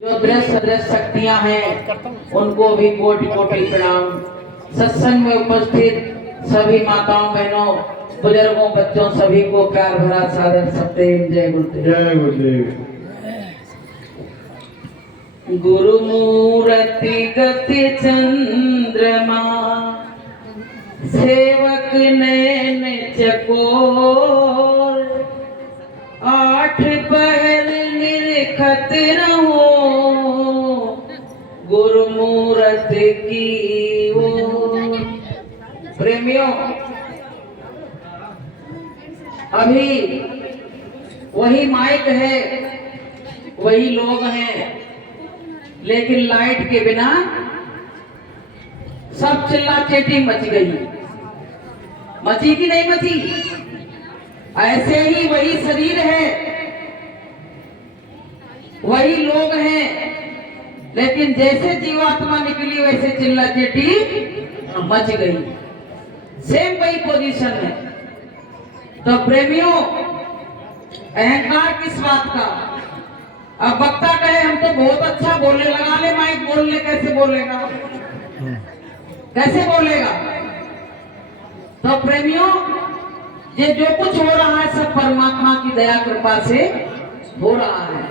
जो दृश्य शक्तियां हैं उनको भी कोटि कोटि प्रणाम। सत्संग में उपस्थित सभी माताओं बहनों बुजुर्गों बच्चों सभी को प्यार भरा सादर सत्यम जय गुरुदेव। जय गुरुदेव। गुरु मूर्ति गति चंद्रमा सेवक नैन चकोर आठ पहर निरखत रहो गुरु मूर्ति की ओर। प्रेमियों, अभी वही माइक है वही लोग हैं, लेकिन लाइट के बिना सब चिल्ला चेटी मच गई। मची कि नहीं मची? ऐसे ही वही शरीर है वही लोग हैं, लेकिन जैसे जीवात्मा निकली वैसे चिल्ला चेटी मच गई। सेम वही पोजीशन है। तो प्रेमियों, अहंकार किस बात का? अब वक्ता कहे हम तो बहुत अच्छा बोलने लगा ले माइक, बोलने कैसे बोलेगा? कैसे बोलेगा? तो प्रेमियों, ये जो कुछ हो रहा है सब परमात्मा की दया कृपा से हो रहा है,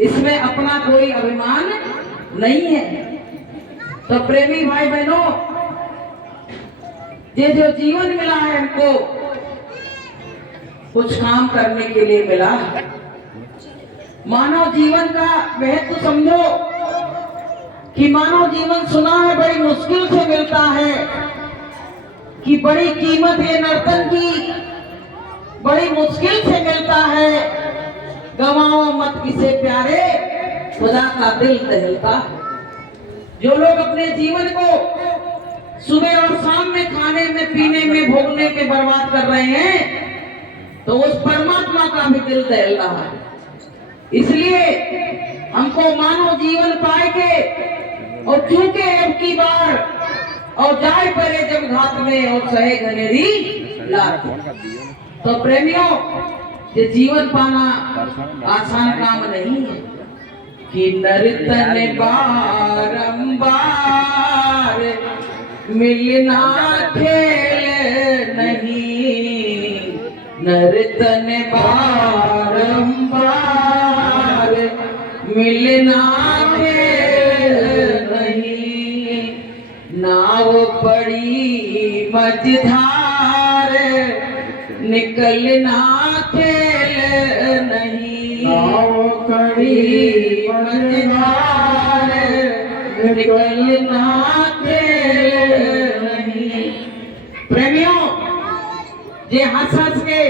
इसमें अपना कोई अभिमान नहीं है। तो प्रेमी भाई बहनों, ये जो जीवन मिला है हमको कुछ काम करने के लिए मिला है। मानव जीवन का महत्व समझो कि मानव जीवन सुना है बड़ी मुश्किल से मिलता है, कि बड़ी कीमत है नर्तन की, बड़ी मुश्किल से मिलता है। गवाओ मत किसे प्यारे, खुदा का दिल दहलता है। जो लोग अपने जीवन को सुबह और शाम में खाने में पीने में भोगने के बर्बाद कर रहे हैं, तो उस परमात्मा का भी दिल दहल रहा है। इसलिए हमको मानव जीवन पाए के और चूके अब की बार और जाए परे जब घात में और सहे घनेरी लात। तो प्रेमियों, ये जीवन पाना आसान काम नहीं है कि नर्तन बारंबार मिलना खेल नहीं, नर्तन बारंबार मिलना खेल नहीं। नाव पड़ी मझधार निकलना खेल नहीं, नाव पड़ी मझधार निकलना खेल नहीं। प्रेमियों, ये हंस हंस के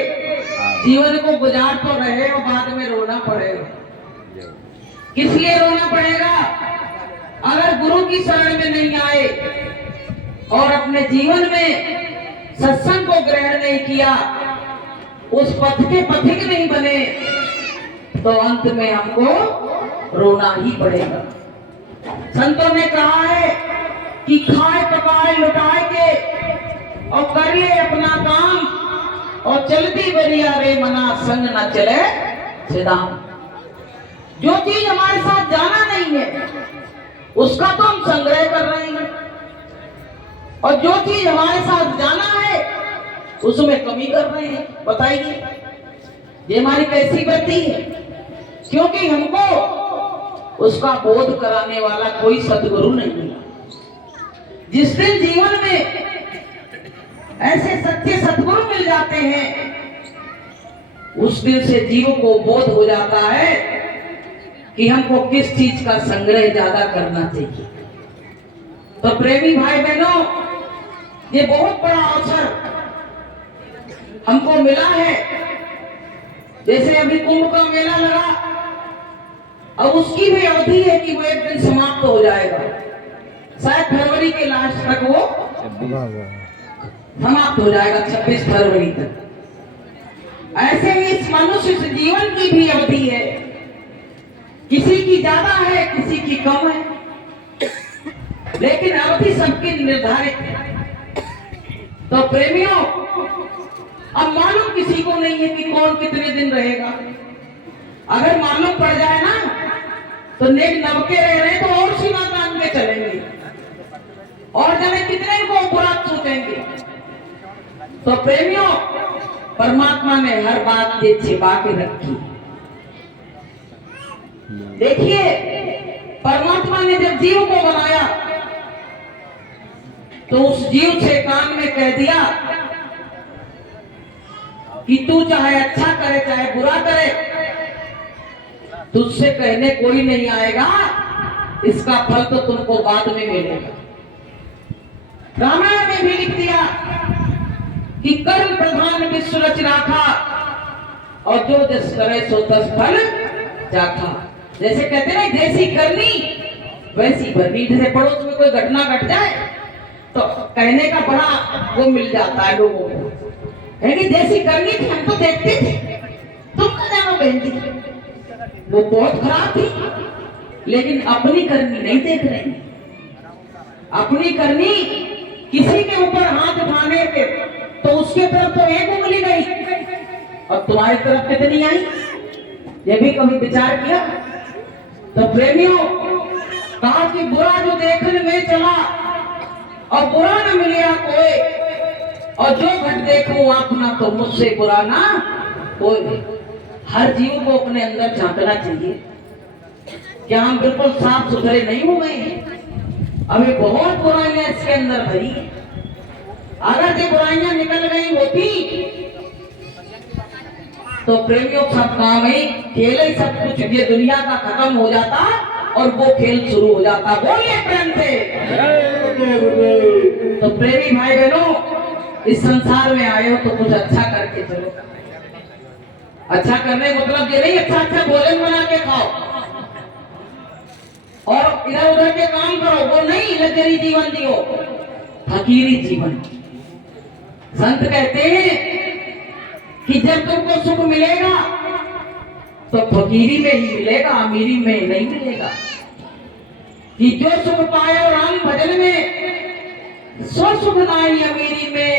जीवन को गुजार तो रहे और बाद में रोना पड़ेगा। किस लिए रोना पड़ेगा? अगर गुरु की शरण में नहीं आए और अपने जीवन में सत्संग को ग्रहण नहीं किया, उस पथ के पथिक नहीं बने, तो अंत में हमको रोना ही पड़ेगा। संतों ने कहा है कि खाए पकाए लुटाए के और कर ले अपना काम और चलती बरिया रे मना संग न चले सिदाम। जो चीज हमारे साथ जाना नहीं है उसका तो हम संग्रह कर रहे हैं, और जो चीज हमारे साथ जाना है उसमें कमी कर रहे हैं। बताइए ये हमारी कैसी गलती है? क्योंकि हमको उसका बोध कराने वाला कोई सद्गुरु नहीं मिला। जिस दिन जीवन में ऐसे सच्चे सद्गुरु मिल जाते हैं, उस दिन से जीव को बोध हो जाता है कि हमको किस चीज का संग्रह ज्यादा करना चाहिए। तो प्रेमी भाई बहनों, ये बहुत बड़ा अवसर हमको मिला है। जैसे अभी कुंभ का मेला लगा, अब उसकी भी अवधि है कि वो एक दिन समाप्त हो जाएगा। शायद फरवरी के लास्ट तक वो समाप्त हो जाएगा, 26 फरवरी तक। ऐसे ही इस मनुष्य से जीवन की भी अवधि है, किसी की ज्यादा है किसी की कम है, लेकिन अवधि सबकी निर्धारित है। तो प्रेमियों, अब मालूम किसी को नहीं है कि कौन कितने दिन रहेगा। अगर मालूम पड़ जाए ना तो नेक नबके रह रहे हैं तो और सीमा तान के चलेंगे और जाने कितने को बुरा सोचेंगे। तो प्रेमियों, परमात्मा ने हर बात ये छिपा के रखी। देखिए, परमात्मा ने जब जीव को बनाया तो उस जीव से कान में कह दिया कि तू चाहे अच्छा करे चाहे बुरा करे, तुझसे कहने कोई नहीं आएगा, इसका फल तो तुमको बाद में मिलेगा। रामायण में भी लिख दिया कि कर्म प्रधान विश्व रचना था और जो जस करे सो तस फल चाखा। जैसे कहते हैं जैसी करनी वैसी भरनी। जैसे पड़ोस में कोई घटना घट जाए तो कहने का बड़ा वो मिल जाता है लोगों को, है कि जैसी करनी थी हम तो देखते थे, तुम न जानो बहन जी वो बहुत खराब थी, लेकिन अपनी करनी नहीं देख रही। अपनी करनी किसी के ऊपर हाथ उठाने के तो उसके तरफ तो एक उंगली गई और तुम्हारी तरफ कितनी आई, ये भी कभी विचार किया? तो प्रेमियों, कहा कि बुरा जो देखने में चला और बुरा न मिलिया कोई, और जो घट देखूं अपना तो मुझसे बुरा ना कोई। हर जीव को अपने अंदर झांकना चाहिए। क्या हम बिल्कुल साफ सुथरे नहीं हो गए हैं? अभी बहुत बुराइयां इसके अंदर भरी। अगर ये बुराइयां निकल गई होती तो प्रेमियों सब काम ही खेल ही सब कुछ ये दुनिया का खत्म हो जाता और वो खेल शुरू हो जाता। बोलिए प्रेम से। तो प्रेमी भाई बहनों, इस संसार में आए हो तो कुछ अच्छा करके चलो। अच्छा करने का मतलब ये नहीं अच्छा अच्छा भोजन बना के खाओ और इधर उधर के काम करो, वो नहीं लग्जरी जीवन जियो, फकीरी जीवन। संत कहते हैं कि जब तुमको सुख मिलेगा तो फकीरी में ही मिलेगा, अमीरी में नहीं मिलेगा। कि जो सुख पायो राम भजन में, सो सुख नाई अमीरी में,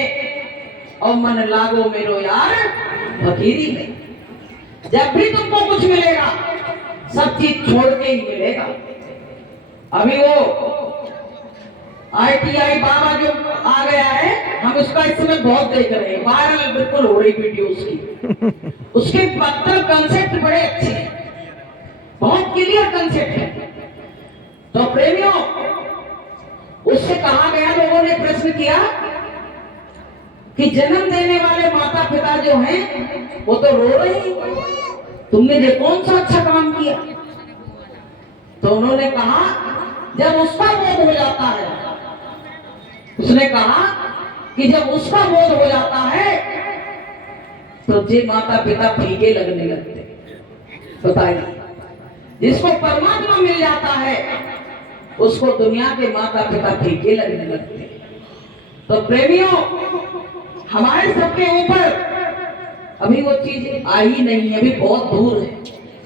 और मन लागो मेरो यार फकीरी में। जब भी तुमको कुछ मिलेगा सब चीज छोड़ के ही मिलेगा। अभी वो ITI बाबा जो आ गया है, हम उसका इस समय बहुत देख रहे हैं, वायरल बिल्कुल हो रही वीडियो उसकी। उसके मतलब कंसेप्ट बड़े अच्छे हैं, बहुत क्लियर कंसेप्ट है। तो प्रेमियों, उससे कहा गया, लोगों ने प्रश्न किया कि जन्म देने वाले माता पिता जो हैं वो तो रो रहे हैं, तुमने ये कौन सा अच्छा काम किया? तो उन्होंने कहा जब उसका बोध हो जाता है, उसने कहा कि जब उसका बोध हो जाता है तो जे माता पिता फीके लगने लगते। बताइए, जिसको परमात्मा मिल जाता है उसको दुनिया के माता पिता फीके लगने लगते। तो प्रेमियों, हमारे सबके ऊपर अभी वो चीज आई नहीं है, अभी बहुत दूर है।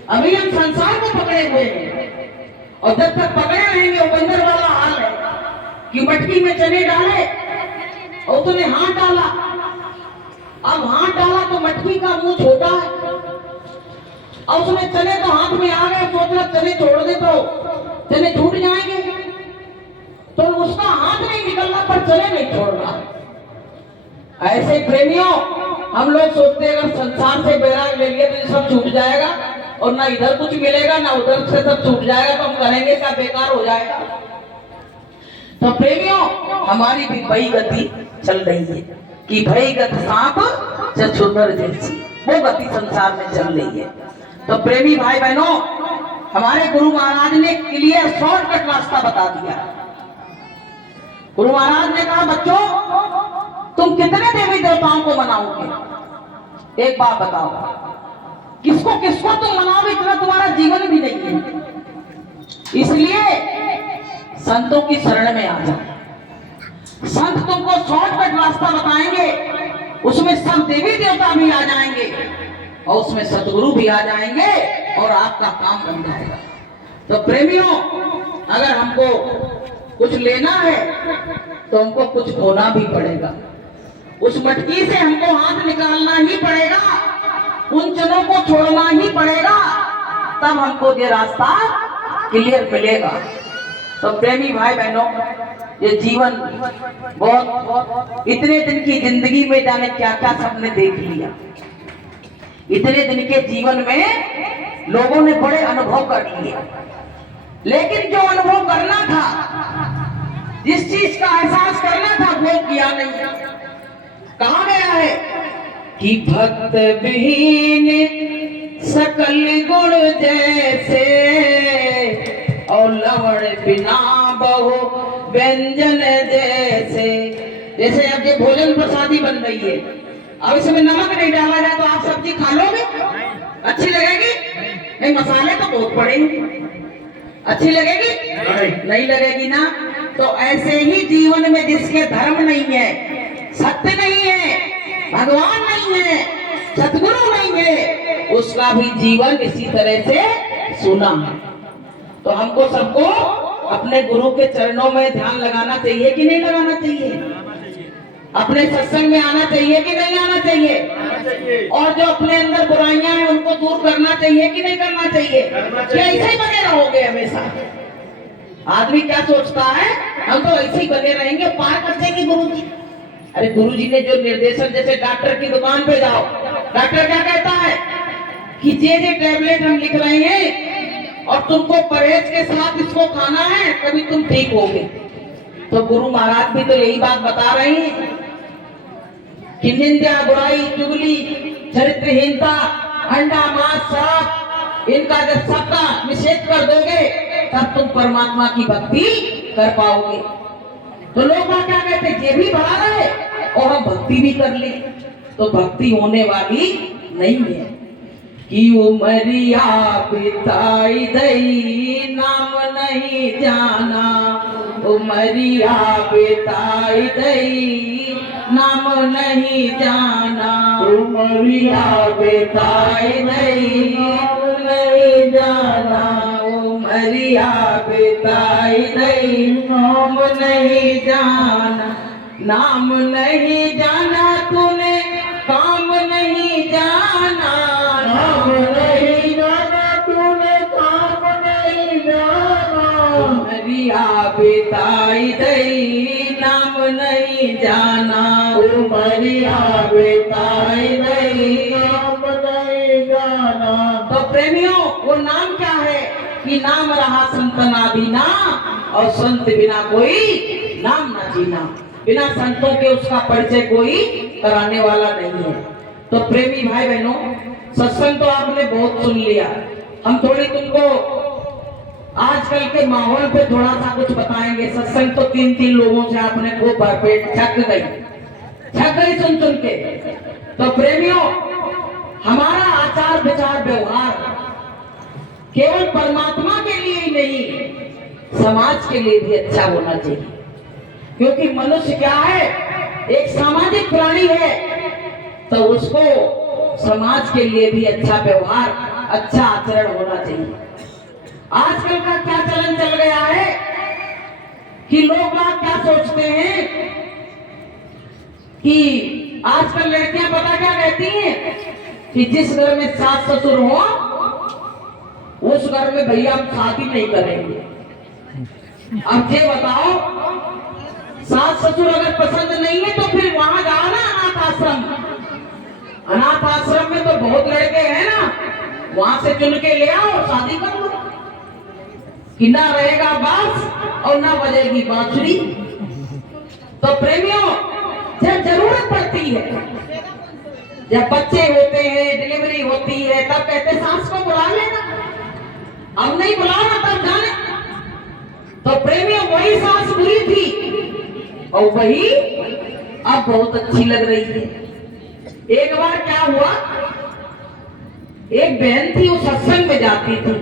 अभी हम संसार को पकड़े हुए हैं और जब तक पकड़े रहेंगे वो बंदर वाला हाल है कि मटकी में चने डाले और उसने हाथ डाला। अब हाथ डाला तो मटकी का मुंह छोटा है और उसने चने तो हाथ में आ गए, सोच रहा चने छोड़ दे तो चने छूट जाएंगे, तो उसका हाथ नहीं निकलना पर चने नहीं छोड़ रहा है। ऐसे प्रेमियों, हम लोग सोचते हैं अगर संसार से बैराग ले लिए तो ये सब छूट जाएगा और ना इधर कुछ मिलेगा ना उधर से सब छूट जाएगा, तो हम करेंगे क्या, बेकार हो जाएगा। तो प्रेमियों, हमारी भी वही गति चल रही है कि भई गति सांप छछूंदर जैसी, वो गति संसार में चल रही है। तो प्रेमी भाई बहनों, हमारे गुरु महाराज ने क्लियर शॉर्टकट रास्ता बता दिया। गुरु महाराज ने कहा बच्चों, तुम कितने देवी देवताओं को मनाओगे? एक बात बताओ, किसको किसको तुम मनाओगे? इतना तुम्हारा जीवन भी नहीं है। इसलिए संतों की शरण में आ जाओ। संत तुमको शॉर्टकट रास्ता बताएंगे, उसमें सब देवी देवता भी आ जाएंगे और उसमें सतगुरु भी आ जाएंगे और आपका काम बन जाएगा। तो प्रेमियों, अगर हमको कुछ लेना है तो हमको कुछ खोना भी पड़ेगा। उस मटकी से हमको हाथ निकालना ही पड़ेगा, उन चनों को छोड़ना ही पड़ेगा, तब हमको ये रास्ता क्लियर मिलेगा। तो प्रेमी भाई बहनों, ये जीवन बहुत इतने दिन की जिंदगी में जाने क्या क्या सबने देख लिया। इतने दिन के जीवन में लोगों ने बड़े अनुभव कर लिए, लेकिन जो अनुभव करना था, जिस चीज का एहसास करना था, वो किया नहीं। कहा गया है कि भक्त विहीन सकल गुण जैसे और लवण बिना बहु व्यंजन जैसे। जैसे अब ये भोजन प्रसादी बन रही है, अब इसमें नमक नहीं डाला जाए तो आप सब्जी खा लोगे? अच्छी लगेगी? नहीं, मसाले तो बहुत पड़ेंगे। अच्छी लगेगी? नहीं लगेगी ना। तो ऐसे ही जीवन में जिसके धर्म नहीं है, सत्य नहीं है, भगवान नहीं है, सतगुरु नहीं है, उसका भी जीवन इसी तरह से सुना है। तो हमको सबको अपने गुरु के चरणों में ध्यान लगाना चाहिए कि नहीं लगाना चाहिए? अपने सत्संग में आना चाहिए कि नहीं आना चाहिए? और जो अपने अंदर बुराइयां हैं उनको दूर करना चाहिए कि नहीं करना चाहिए? क्या ऐसे ही बने रहोगे हमेशा? आदमी क्या सोचता है, हम तो ऐसे ही बने रहेंगे, पार कर देंगे गुरु जी। अरे गुरु जी ने जो निर्देशन, जैसे डॉक्टर की दुकान पे जाओ, डॉक्टर क्या कहता है कि ये टैबलेट हम लिख रहे हैं और तुमको परहेज के साथ इसको खाना है, तभी तुम ठीक होगे। तो गुरु महाराज भी तो यही बात बता रहे हैं कि निंदा, बुराई, चुगली, चरित्रहीनता, अंडा, मांस, शराब, इनका जब सबका निषेध कर दोगे तब तुम परमात्मा की भक्ति कर पाओगे। तो लोग क्या कहते हैं, ये भी भरा रहे और हम भक्ति भी कर ले, तो भक्ति होने वाली नहीं है। कि उमरिया बिताई दई नाम नहीं जाना, उमरिया बिताई दई नाम नहीं जाना, उमरिया बिताई दई नाम नहीं जाना, उमरिया बिताई दई नाम नहीं जाना। नाम नहीं जाना तूने, काम नहीं जाना, नाम नहीं जाना तूने, काम नहीं जाना, उमरिया बिताई दई नाम नहीं जाना, उमरिया बिताई दई नाम नहीं जाना। तो प्रेमियों, वो नाम क्या है कि नाम रहा संतना बिना, और संत बिना कोई नाम न जीना। बिना संतों के उसका परिचय कोई कराने वाला नहीं है। तो प्रेमी भाई बहनों, सत्संग तो आपने बहुत सुन लिया, हम थोड़ी तुमको आजकल के माहौल पे थोड़ा सा कुछ बताएंगे। सत्संग तो 3-3 लोगों से आपने खूब भरपेट छक गई सुन सुन के। तो प्रेमियों, हमारा आचार विचार व्यवहार केवल परमात्मा के लिए ही नहीं, समाज के लिए भी अच्छा होना चाहिए। क्योंकि मनुष्य क्या है, एक सामाजिक प्राणी है, तो उसको समाज के लिए भी अच्छा व्यवहार, अच्छा आचरण होना चाहिए। आजकल का क्या चलन चल गया है कि लोग बात क्या सोचते हैं कि आजकल लड़कियां पता क्या कहती हैं कि जिस घर में सास ससुर हो उस घर में भैया हम शादी नहीं करेंगे। अब ये बताओ, सास ससुर अगर पसंद नहीं है तो फिर वहां जाओ ना, अनाथ आश्रम। अनाथ आश्रम में तो बहुत लड़के हैं ना, वहां से चुन के ले आओ और शादी कर लो, कि ना रहेगा बांस और ना बजेगी बांसुरी। तो प्रेमियों, जब जरूरत पड़ती है, जब बच्चे होते हैं, डिलीवरी होती है, तब कहते सास को बुला लेना, अब नहीं बुलाना तब जाने। तो प्रेमियों, वही सास बुरी थी और वही अब बहुत अच्छी लग रही है। एक बार क्या हुआ, एक बहन थी, वो सत्संग में जाती थी,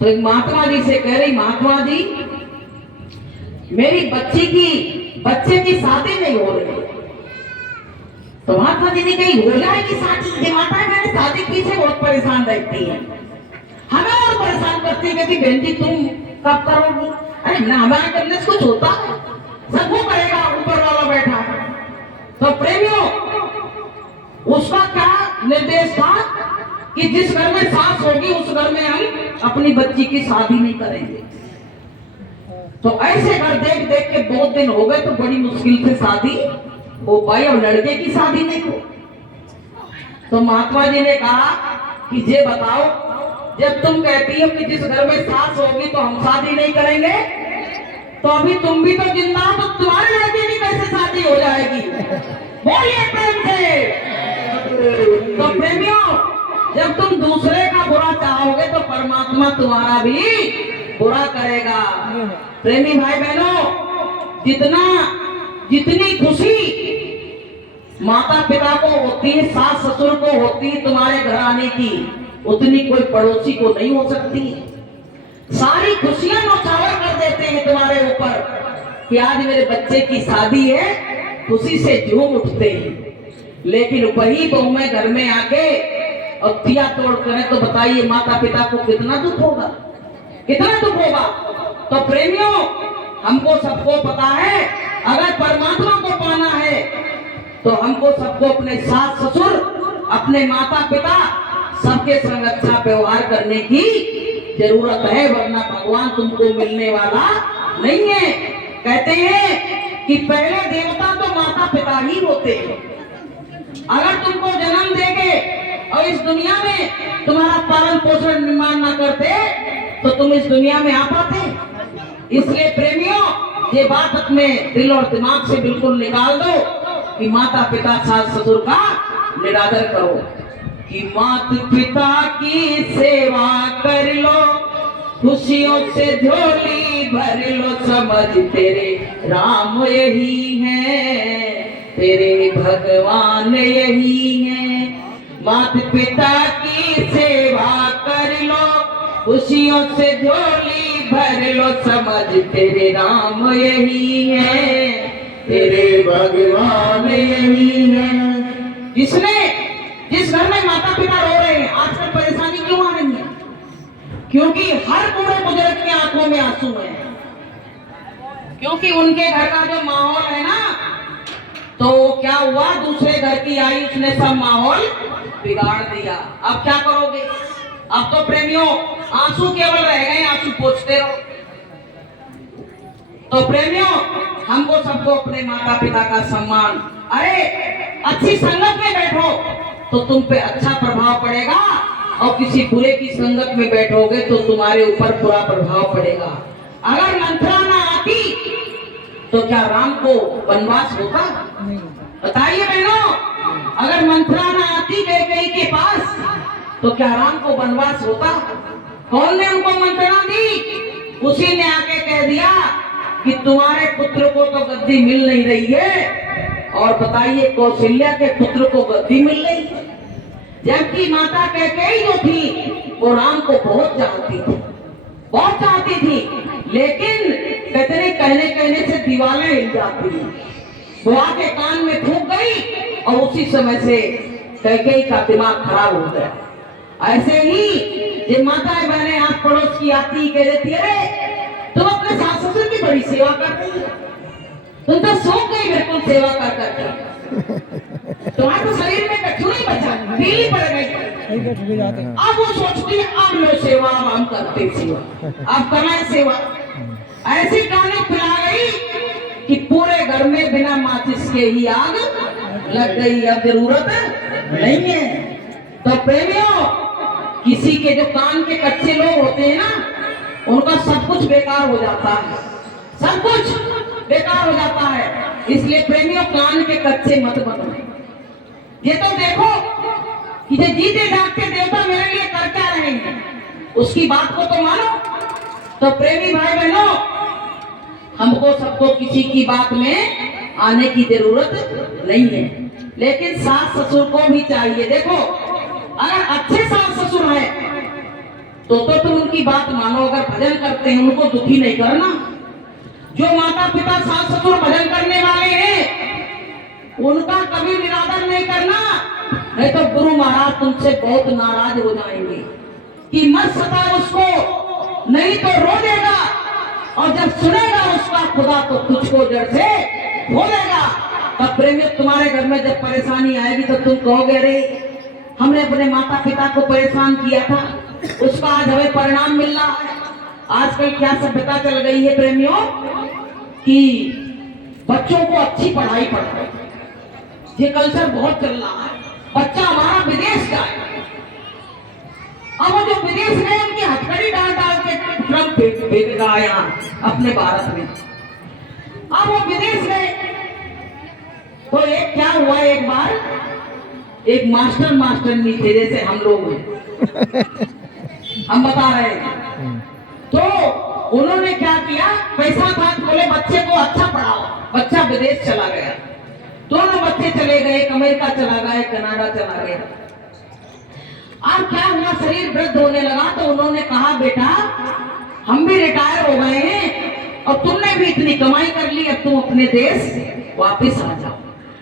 तो एक महात्मा जी से कह रही, महात्मा जी मेरी बच्चे की शादी नहीं हो रही। तो महात्मा जी ने कही, हो जाएगी शादी। माता है, शादी की से बहुत परेशान रहती है, हमें और परेशान करती है, कहती बहन जी तुम कब करोगी? अरे ना, हमारे करने से कुछ होता है, सब वो करेगा, ऊपर वाला बैठा है। तो प्रेमियों, उसका क्या निर्देश था कि जिस घर में सास होगी उस घर में हम अपनी बच्ची की शादी नहीं करेंगे। तो ऐसे घर देख देख के बहुत दिन हो गए, तो बड़ी मुश्किल से शादी हो पाई और लड़के की शादी नहीं हो। तो महात्मा जी ने कहा कि ये बताओ, जब तुम कहती हो कि जिस घर में सास होगी तो हम शादी नहीं करेंगे, तो अभी तुम भी तो जिंदा हो, तो तुम्हारे लड़के की कैसे शादी हो जाएगी? बोलिए प्रेम से। तो प्रेमियों, जब तुम दूसरे का बुरा चाहोगे तो परमात्मा तुम्हारा भी बुरा करेगा। प्रेमी भाई बहनों, जितनी खुशी माता पिता को होती है, सास ससुर को होती है तुम्हारे घर आने की, उतनी कोई पड़ोसी को नहीं हो सकती है। सारी खुशियां नौछावर कर देते हैं तुम्हारे ऊपर कि आज मेरे बच्चे की शादी है, खुशी से झूम उठते हैं। लेकिन वही बहू में घर में आके और दिया तोड़ करें तो बताइए माता पिता को कितना दुख होगा, कितना दुख होगा। तो प्रेमियों, हमको सबको पता है, अगर परमात्मा को पाना है तो हमको सबको अपने सास ससुर, अपने माता पिता सबके संग अच्छा व्यवहार करने की जरूरत है, वरना भगवान तुमको मिलने वाला नहीं है। कहते हैं कि पहले देवता तो माता पिता ही होते हैं। अगर तुमको जन्म देके और इस दुनिया में तुम्हारा पालन पोषण निर्माण ना करते तो तुम इस दुनिया में आ पाते। इसलिए प्रेमियों, ये बात अपने दिल और दिमाग से बिल्कुल निकाल दो कि माता पिता सास ससुर का निरादर करो। कि माता पिता की सेवा कर लो, खुशियों से झोली भर लो, समझ तेरे राम यही है, तेरे भगवान यही है। माता पिता की सेवा कर लो, खुशियों से झोली भर लो, समझ तेरे राम यही है, तेरे भगवान यही है। जिस घर में माता पिता रो रहे हैं, आजकल परेशानी क्यों आ रही है? क्योंकि हर बूढ़े बुजुर्ग की आंखों में आंसू है, क्योंकि उनके घर का जो माहौल है ना, तो क्या हुआ, दूसरे घर की आई, उसने सब माहौल बिगाड़ दिया। अब क्या करोगे? अब तो प्रेमियों आंसू केवल रह गए, आंसू पोंछते रहो। तो प्रेमियों, हमको सबको अपने माता पिता का सम्मान, अरे अच्छी संगत में बैठो तो तुम पे अच्छा प्रभाव पड़ेगा, और किसी बुरे की संगत में बैठोगे तो तुम्हारे ऊपर बुरा प्रभाव पड़ेगा। अगर मंथरा ना आती तो क्या राम को वनवास होता? बताइए बहनों, अगर मंथरा ना आती कैकेयी के पास तो क्या राम को वनवास होता? कौन ने उनको मंत्रणा दी? उसी ने आके कह दिया कि तुम्हारे पुत्र को तो गद्दी मिल नहीं रही है, और बताइए कौशल्या के पुत्र को गद्दी मिल रही है। जबकि माता कैकेयी जो थी वो राम को बहुत चाहती थी, बहुत चाहती थी, लेकिन कहते कहने से दीवारें हिल जाती है। वो आके कान में फूंक गई और उसी समय से कैकेयी का दिमाग खराब हो गया। ऐसे ही ये माताएं बहनें आस पड़ोस की आती कह देती है तुम अपने सास ससुर की बड़ी सेवा कर रही हो, तुम तो सो गई बिल्कुल सेवा कर करके, तुम्हारे तो शरीर में कछु नहीं बचा, ढीली पड़ गई। अब वो सोचती है अब लो सेवा, अब हम करते सेवा, अब कराए सेवा। ऐसी गाने फैला गई कि पूरे घर में बिना माचिस के ही आग लग गई, अब जरूरत नहीं है। तो प्रेमियों, किसी के जो कान के कच्चे लोग होते हैं ना, उनका सब कुछ बेकार हो जाता है, सब कुछ बेकार हो जाता है। इसलिए प्रेमियों, कान के कच्चे मत बनो। ये तो देखो कि ये जीते जागते देवता मेरे लिए कर क्या रहे हैं, उसकी बात को तो मानो। तो प्रेमी भाई बहनों, हमको सबको किसी की बात में आने की जरूरत नहीं है, लेकिन सास ससुर को भी चाहिए। देखो, अगर अच्छे सास ससुर है तो तुम उनकी बात मानो, अगर भजन करते हैं उनको दुखी नहीं करना। जो माता पिता सास ससुर भजन करने वाले हैं उनका कभी निरादर नहीं करना, नहीं तो गुरु महाराज तुमसे बहुत नाराज हो जाएंगे कि मत सता उसको, नहीं तो रो देगा, और जब सुनेगा उसका खुदा तो तुझको जड़ से खो देगा। तब प्रेमी, तुम्हारे घर में जब परेशानी आएगी तो तुम कहोगे अरे हमने अपने माता पिता को परेशान किया था, उसका आज हमें परिणाम मिल रहा है। आजकल क्या सभ्यता चल गई है प्रेमियों कि बच्चों को अच्छी पढ़ाई पढ़ाए, ये कल्चर बहुत चल रहा है। बच्चा हमारा विदेश जाए, अब वो जो विदेश गए उनकी हथकड़ी डाल डाल के ट्रम्प भेज रहा है यहाँ अपने भारत में। अब वो विदेश गए तो एक क्या हुआ, एक बार एक मास्टरनी थे जैसे हम लोग हम बता रहे हैं, तो उन्होंने क्या किया, पैसा था, बोले बच्चे को अच्छा पढ़ाओ। बच्चा विदेश चला गया, दोनों बच्चे चले गए, अमेरिका चला गया, कनाडा चला गया। अब क्या हुआ, शरीर वृद्ध होने लगा तो उन्होंने कहा बेटा हम भी रिटायर हो गए हैं और तुमने भी इतनी कमाई कर ली, अब तुम अपने देश वापस आ जाओ।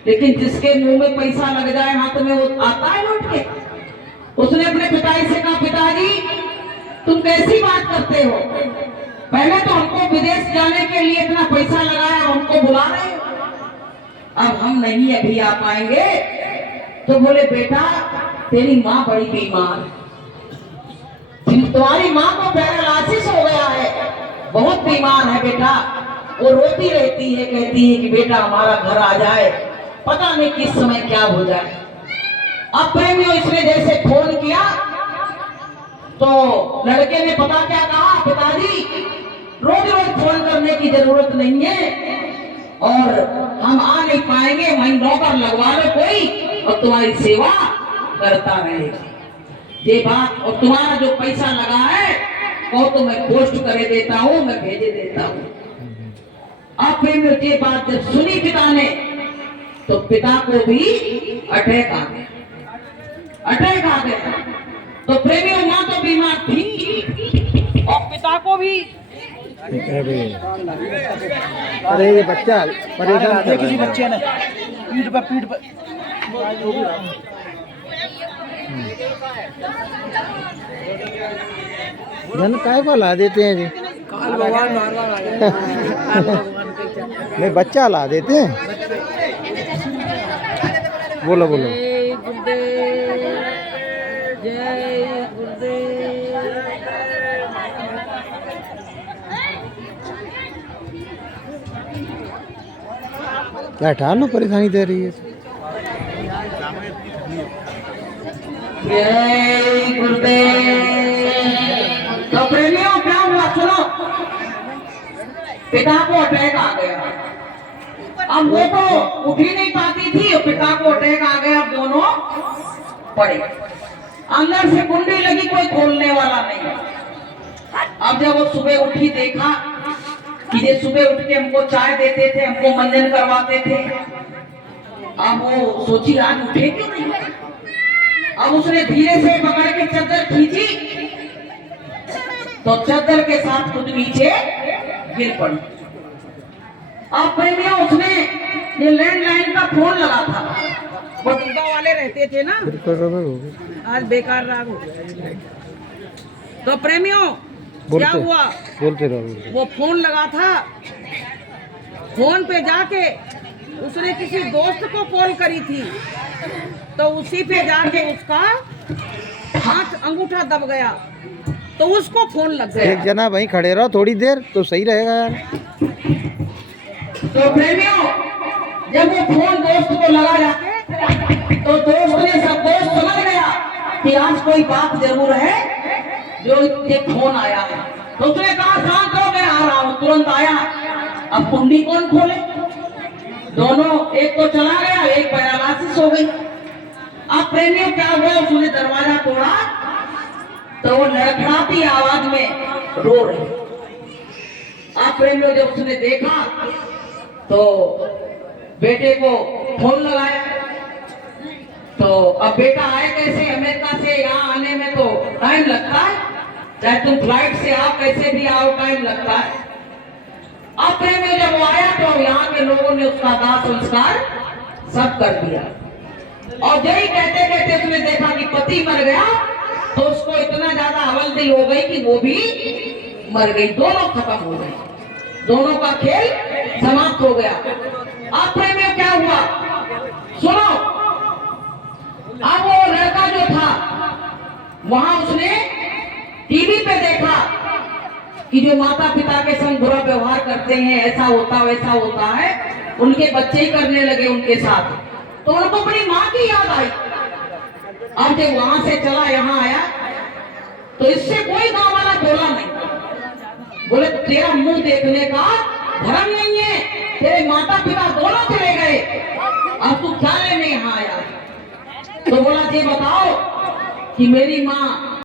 लेकिन जिसके मुंह में पैसा लग जाए हाथ में वो आता है लौट के। उसने अपने पिताजी से कहा पिताजी तुम कैसी बात करते हो, पहले तो हमको विदेश जाने के लिए इतना पैसा लगाया, हमको बुला रहे हो, अब हम नहीं अभी आ पाएंगे। तो बोले बेटा तेरी माँ बड़ी बीमार, तुम्हारी माँ को पैरालिसिस हो गया है, बहुत बीमार है बेटा, वो रोती रहती है, कहती है कि बेटा हमारा घर आ जाए, पता नहीं किस समय क्या हो जाए। अब प्रेमियों इसने जैसे फोन किया तो लड़के ने पता क्या कहा, पिताजी रोज रोज फोन करने की जरूरत नहीं है और हम आ नहीं पाएंगे, वहीं नौकर लगवा लो कोई और तुम्हारी सेवा करता रहेगा। ये बात और तुम्हारा जो पैसा लगा है वो तो मैं पोस्ट करे देता हूँ, मैं भेजे देता हूँ। अब प्रेमियों ये बात जब सुनी पिता ने तो पिता को भी अटैक आ गया, अटैक आ गया। तो प्रेमियों माँ तो बीमार थी और पिता को भी। अरे ये बच्चा परेशान है, किसी बच्चे ने पीठ पर धन काय को ला देते हैं जी, काल भगवान बार-बार आ जाते हैं। नहीं बच्चा ला देते हैं। बोलो बोलो। जय गुरुदेव, जय गुरुदेव। क्या ठानो परेशानी दे रही है। जय गुरुदेव। तो प्रेमियों क्या हुआ सुनो, पिता को अटैक आ गया। अब वो तो उठ ही नहीं पाती थी और पिता को अटैक आ गया, अब दोनों पड़े। अंदर से कुंडी लगी, कोई खोलने वाला नहीं। अब जब वो सुबह उठी देखा कि ये सुबह उठ के हमको चाय देते थे, हमको मंजन करवाते थे, अब वो सोची आज उठे क्यों नहीं। अब उसने धीरे से पकड़ के चादर खींची तो चादर के साथ खुद नीचे गिर पड़ी। अब प्रेमियों उसने ये लैंडलाइन का फोन लगा था, वो डिब्बा वाले रहते थे ना, आज बेकार राग हो गया। तो प्रेमियों क्या हुआ, बोलते रहो। वो फोन लगा था, फोन पे जाके उसने किसी दोस्त को कॉल करी थी, तो उसी पे जाके उसका हाथ अंगूठा दब गया तो उसको फोन लग गया। एक जना वहीं खड़े रहो थोड़ी देर तो सही रहेगा यार। तो प्रेमियों जब वो फोन दोस्त को लगा जाके तो दोस्त समझ गया कि आज कोई बात जरूर है जो ये फोन आया है। तो उसने कहा शांत रहो, मैं आ रहा हूँ, तुरंत आया। अब कुंडी कौन खोले, दोनों, एक तो चला गया, एक पैरालिसिस हो गई। अब प्रेमियों क्या हुआ, उसने दरवाजा तोड़ा तो वो लड़खड़ाती आवाज में रो रही। अब प्रेमियों जब उसने देखा तो बेटे को फोन लगाया, तो अब बेटा आए कैसे, अमेरिका से यहाँ आने में तो टाइम लगता है, चाहे तुम फ्लाइट से आओ कैसे भी आओ टाइम लगता है। अब प्रेमियों जब वो आया तो यहाँ के लोगों ने उसका दाह संस्कार सब कर दिया और यही कहते कहते उसने देखा कि पति मर गया तो उसको इतना ज्यादा हवलदी हो गई कि वो भी मर गई, दोनों खत्म हो गए, दोनों का खेल समाप्त हो गया। अब प्रेमियों क्या हुआ सुनो, अब वो लड़का जो जो था वहां उसने टीवी पे देखा कि जो माता पिता के संग बुरा व्यवहार करते हैं, ऐसा होता वैसा होता है, उनके बच्चे ही करने लगे उनके साथ। तो उनको अपनी माँ की याद आई। अब जब वहां से चला यहाँ आया तो इससे कोई गांव वाला बोला नहीं। बोले तेरा मुंह देखने का धर्म नहीं है, तेरे माता पिता दोनों चले गए, अब तू क्या लेने यहाँ आया? तो बोला ये बताओ कि मेरी माँ